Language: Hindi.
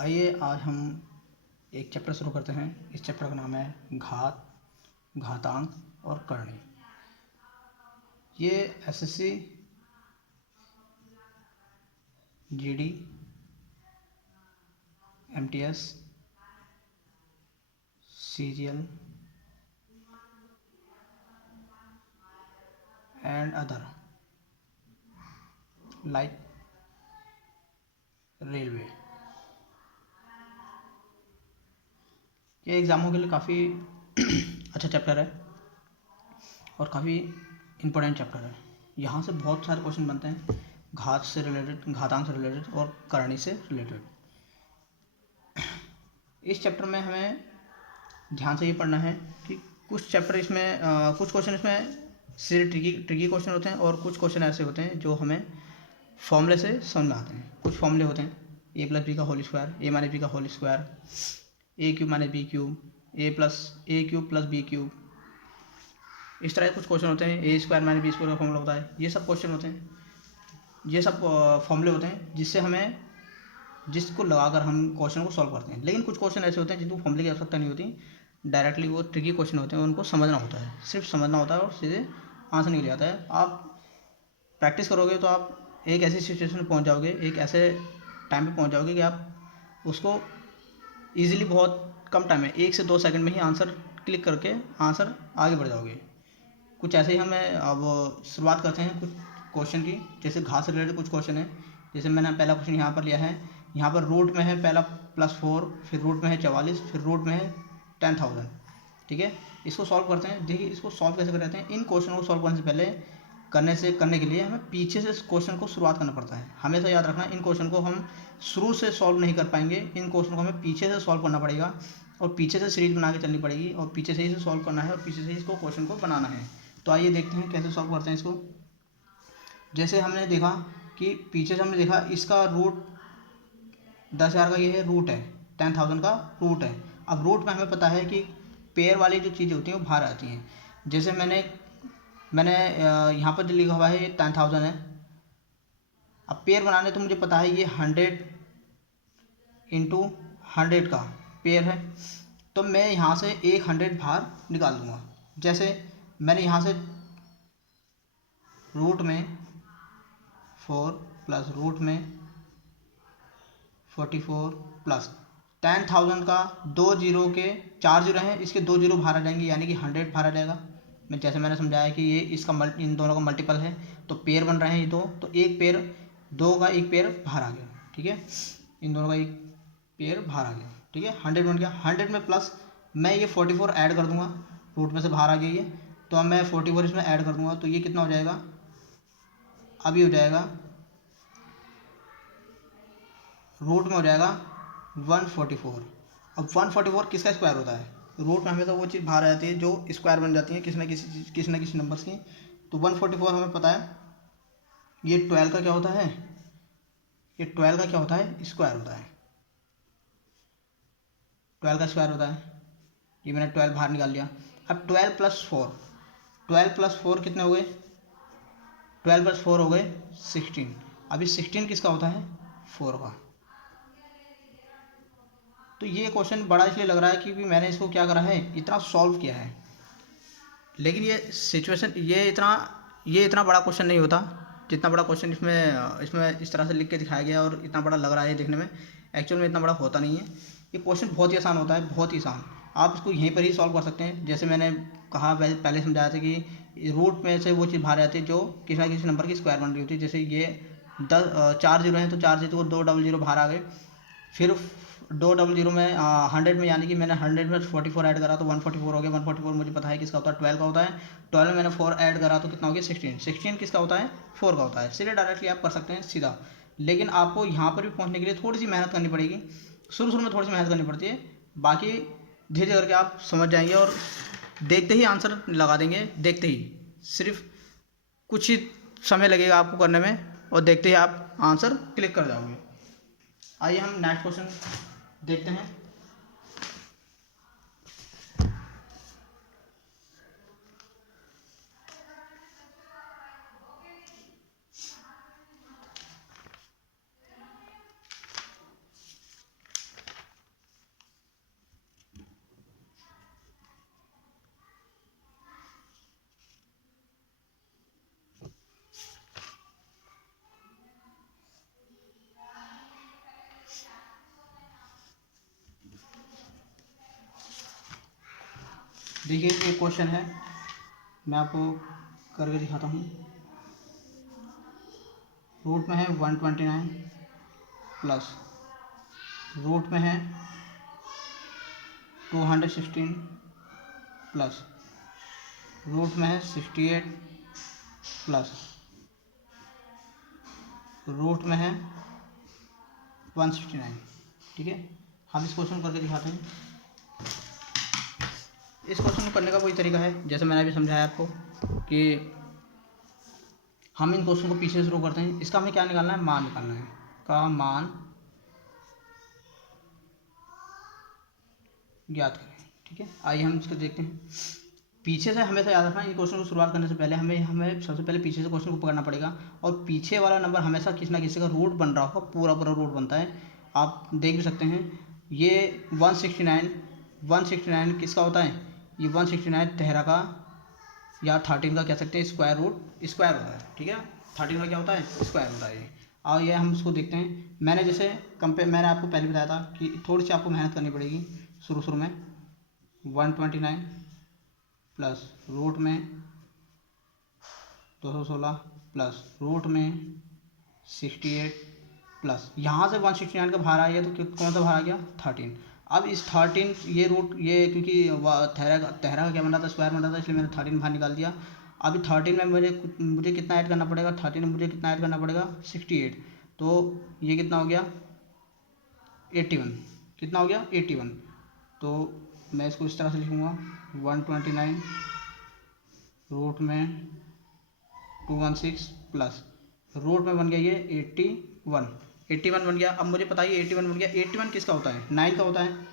आइए आज हम एक चैप्टर शुरू करते हैं। इस चैप्टर का नाम है घात, घातांक और करणी। ये SSC, GD, MTS, CGL and other like railway, ये एग्ज़ामों के लिए काफ़ी अच्छा चैप्टर है और काफ़ी इम्पोर्टेंट चैप्टर है। यहाँ से बहुत सारे क्वेश्चन बनते हैं घात से रिलेटेड, घातांक से रिलेटेड और करणी से रिलेटेड। इस चैप्टर में हमें ध्यान से ये पढ़ना है कि कुछ चैप्टर इसमें कुछ क्वेश्चन इसमें सीधे ट्रिकी क्वेश्चन होते हैं और कुछ क्वेश्चन ऐसे होते हैं जो हमें फॉर्मूले से समझ में आते हैं। कुछ फॉर्मूले होते हैं ए प्लस बी का होल स्क्वायर, ए माइनस बी का होल स्क्वायर, ए क्यूब माइनस बी क्यूब, ए क्यूब प्लस बी क्यूब, इस तरह के कुछ क्वेश्चन होते हैं। ए स्क्वायर माइनस बी स्क्वायर का फॉर्मूला होता है। ये सब क्वेश्चन होते हैं, ये सब फॉर्मूले होते हैं जिसको लगाकर हम क्वेश्चन को सॉल्व करते हैं। लेकिन कुछ क्वेश्चन ऐसे होते हैं जिनको फॉर्मूले की आवश्यकता नहीं होती, डायरेक्टली वो ट्रिकी क्वेश्चन होते हैं, उनको समझना होता है, सिर्फ समझना होता है और सीधे आंसर निकल जाता है। आप प्रैक्टिस करोगे तो आप एक ऐसी सिचुएशन में पहुंच जाओगे, एक ऐसे टाइम पे पहुंच जाओगे कि आप उसको ईजिली बहुत कम टाइम में 1 से 2 सेकंड में ही आंसर क्लिक करके आंसर आगे बढ़ जाओगे। कुछ ऐसे ही हमें अब शुरुआत करते हैं कुछ क्वेश्चन की। जैसे घात से रिलेटेड कुछ क्वेश्चन है। जैसे मैंने पहला क्वेश्चन यहाँ पर लिया है, यहाँ पर रूट में है पहला +4, फिर रूट में है 44, फिर रूट में है 10,000। ठीक है, इसको सॉल्व करते हैं। देखिए इसको सॉल्व कैसे करते हैं। इन क्वेश्चनों को सॉल्व करने से पहले करने के लिए हमें पीछे से क्वेश्चन को शुरुआत करना पड़ता है। हमेशा याद रखना, इन क्वेश्चन को हम शुरू से सॉल्व नहीं कर पाएंगे। इन क्वेश्चन को हमें पीछे से सॉल्व करना पड़ेगा और पीछे से सीरीज बना के चलनी पड़ेगी और पीछे से ही इसे सॉल्व करना है और पीछे से ही इसको क्वेश्चन को बनाना है। तो आइए देखते हैं कैसे सॉल्व करते हैं इसको। जैसे हमने देखा कि पीछे से हमने देखा इसका रूट 10,000 का ये है, रूट है 10,000 का रूट है। अब रूट में हमें पता है कि पेयर वाली जो चीज़ें होती हैं वो बाहर आती हैं। जैसे मैंने यहाँ पर जो लिखा हुआ है ये 10,000 है। अब पेयर बनाने तो मुझे पता है ये 100 इंटू 100 का पेयर है, तो मैं यहाँ से एक 100 बाहर निकाल दूँगा। जैसे मैंने यहाँ से रूट में 4 प्लस रूट में 44 प्लस 10,000 का 2 जीरो के 4 जीरो हैं, इसके 2 जीरो बाहर आ जाएंगे, यानी कि 100 बाहर आ जाएगा। जैसे मैंने समझाया कि ये इन दोनों का मल्टीपल है तो पेयर बन रहे हैं ये दो, तो एक पेयर, दो का एक पेयर बाहर आ गया। ठीक है, इन दोनों का एक पेयर बाहर आ गया। ठीक है, 100 बन गया। 100 में प्लस मैं ये 44 ऐड कर दूंगा, रूट में से बाहर आ गया ये, तो अब मैं 44 इसमें ऐड कर दूंगा, तो ये कितना हो जाएगा, अभी हो जाएगा रूट में हो जाएगा 144। अब 144 किसका स्क्वायर होता है। रूट में हमेशा वो चीज़ बाहर आ जाती है जो स्क्वायर बन जाती है किसी न किसी नंबर्स की। तो 144 हमें पता है ये 12 का क्या होता है, ये 12 का क्या होता है, स्क्वायर होता है। 12 का स्क्वायर होता है, ये मैंने 12 बाहर निकाल लिया। अब 12 प्लस 4, 12 प्लस 4 कितने हो गए, 12 प्लस 4 हो गए 16। अभी 16 किसका होता है, 4 का। तो ये क्वेश्चन बड़ा इसलिए लग रहा है क्योंकि मैंने इसको क्या करा है, इतना सॉल्व किया है। लेकिन ये सिचुएशन ये इतना बड़ा क्वेश्चन नहीं होता जितना बड़ा क्वेश्चन इसमें इस तरह से लिख के दिखाया गया और इतना बड़ा लग रहा है देखने में। एक्चुअल में इतना बड़ा होता नहीं है। ये क्वेश्चन बहुत ही आसान होता है, बहुत ही आसान। आप इसको यहीं पर ही सॉल्व कर सकते हैं। जैसे मैंने कहा पहले समझाया था कि रूट में से वो चीज़ बाहर आती है जो किसी ना किसी नंबर की स्क्वायर बन रही होती है। जैसे ये 4 जीरो हैं तो 4 जीरो को 2 डबल जीरो बाहर आ गए, फिर 2 डबल जीरो में 100 में, यानी कि मैंने 100 में 44 ऐड करा तो 144 हो गया। 144 मुझे पता है किसका होता है, 12 का होता है। 12 में मैंने 4 ऐड करा तो कितना हो गया, 16। 16 किसका होता है, 4 का होता है। सीधे डायरेक्टली आप कर सकते हैं सीधा। लेकिन आपको यहाँ पर भी पहुँचने के लिए थोड़ी सी मेहनत करनी पड़ेगी। शुरू में थोड़ी सी मेहनत करनी पड़ती है, बाकी धीरे धीरे करके आप समझ जाएंगे और देखते ही आंसर लगा देंगे। देखते ही, सिर्फ कुछ ही समय लगेगा आपको करने में और देखते ही आप आंसर क्लिक कर जाओगे। आइए हम नेक्स्ट क्वेश्चन देखते हैं। देखिए एक क्वेश्चन है, मैं आपको करके दिखाता हूँ। रूट में है 129 प्लस रूट में है 216 प्लस रूट में है 68 प्लस रूट में है 169। ठीक है, हम इस क्वेश्चन को करके दिखाते हैं। इस क्वेश्चन को करने का वही तरीका है जैसे मैंने अभी समझाया आपको कि हम इन क्वेश्चन को पीछे से शुरू करते हैं। इसका हमें क्या निकालना है, मान निकालना है, का मान ज्ञात करें। ठीक है, आइए हम इसको देखते हैं। पीछे से हमेशा याद रखना, इन क्वेश्चन को शुरुआत करने से पहले हमें सबसे पहले पीछे से क्वेश्चन को पकड़ना पड़ेगा, और पीछे वाला नंबर हमेशा किसी ना किसी का रूट बन रहा होगा, पूरा पूरा रूट बनता है। आप देख भी सकते हैं ये 169 किसका होता है, ये 169 तेरह का या 13 का कह सकते हैं, स्क्वायर होता है। ठीक है, 13 का क्या होता है, स्क्वायर होता है ये। और ये हम इसको देखते हैं। मैंने आपको पहले बताया था कि थोड़ी सी आपको मेहनत करनी पड़ेगी शुरू में। 129 प्लस रूट में 216 प्लस रूट में 68 प्लस यहाँ से 169 का बाहर आ गया तो कौन सा बाहर आ गया, 13। अब इस 13 ये रूट ये क्योंकि तेरह का क्या बन रहा था, स्क्वायर बन रहा था, इसलिए मैंने 13 बाहर निकाल दिया। अभी 13 में मुझे कितना ऐड करना पड़ेगा, 13 में मुझे कितना ऐड करना पड़ेगा, 68। तो ये कितना हो गया, 81। कितना हो गया, 81। तो मैं इसको इस तरह से लिखूँगा 129 रूट में 216 प्लस रूट में बन गया ये 81 बन गया। अब मुझे पता है 81 बन गया। 81 किसका होता है, 9 का होता है।